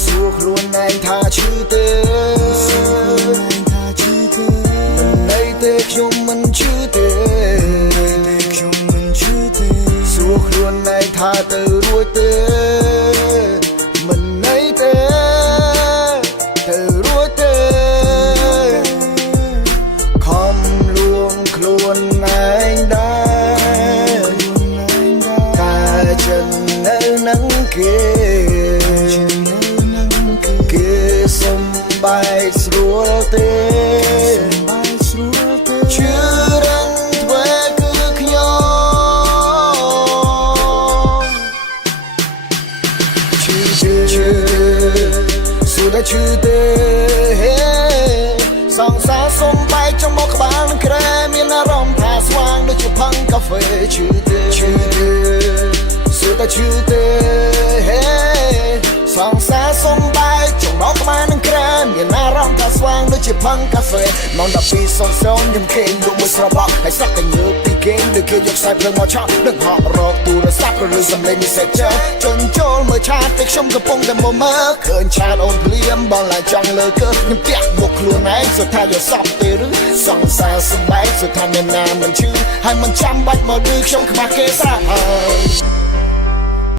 សួរខ្លួនឯងថាឈឺទេមិនន័យទេខ្ញុំមិនឈឺទេសួរខ្លួនឯងថាទៅរួចទេមិនន័យទេទៅរួចទេខំលួងខ្លួនឯងដែរតែចិននៅនឹងគេសំបាយស្រួលទេជឿរឹងធ្វើគឺខ្ញុំជឿសួរតែឈឺទេសងសារសំបែកtrongមកក្បាលនឹងក្រែមានអារម្មណ៍ថាស្វាងដូចជាផឹងកាហ្វេឈឺទេសួរតែឈឺទេសងសារសំបែកtrongមកក្បាលនឹងក្រែមានអារម្មណ៍ថាស្វាងដូចជាផឹងកាហ្វេម៉ោង12:00ខ្ញុំគេងលក់មួយស្របក់ហើយស្រាប់តែងើបពីគេងដូចគេយកខ្សែភ្លើងមកឆក់នឹងហក់រកទូរស័ព្ទឬសំឡេង Messenger ជន់ចូលមើលឆាតតែខ្ញុំកំពុងតែមើលឃើញឆាតអូនភ្លាមបងឡើងចង់លើកើខ្ញុំពាក់មុខខ្លួនឯងសុទ្ធថាយកសពទេឬសងសារសំបែកសុទ្ធថាមានណាមិនឈឺហើយមិនចាំបាច់មកឌឺខ្ញុំខ្មាស់គេស្រាប់ហើយ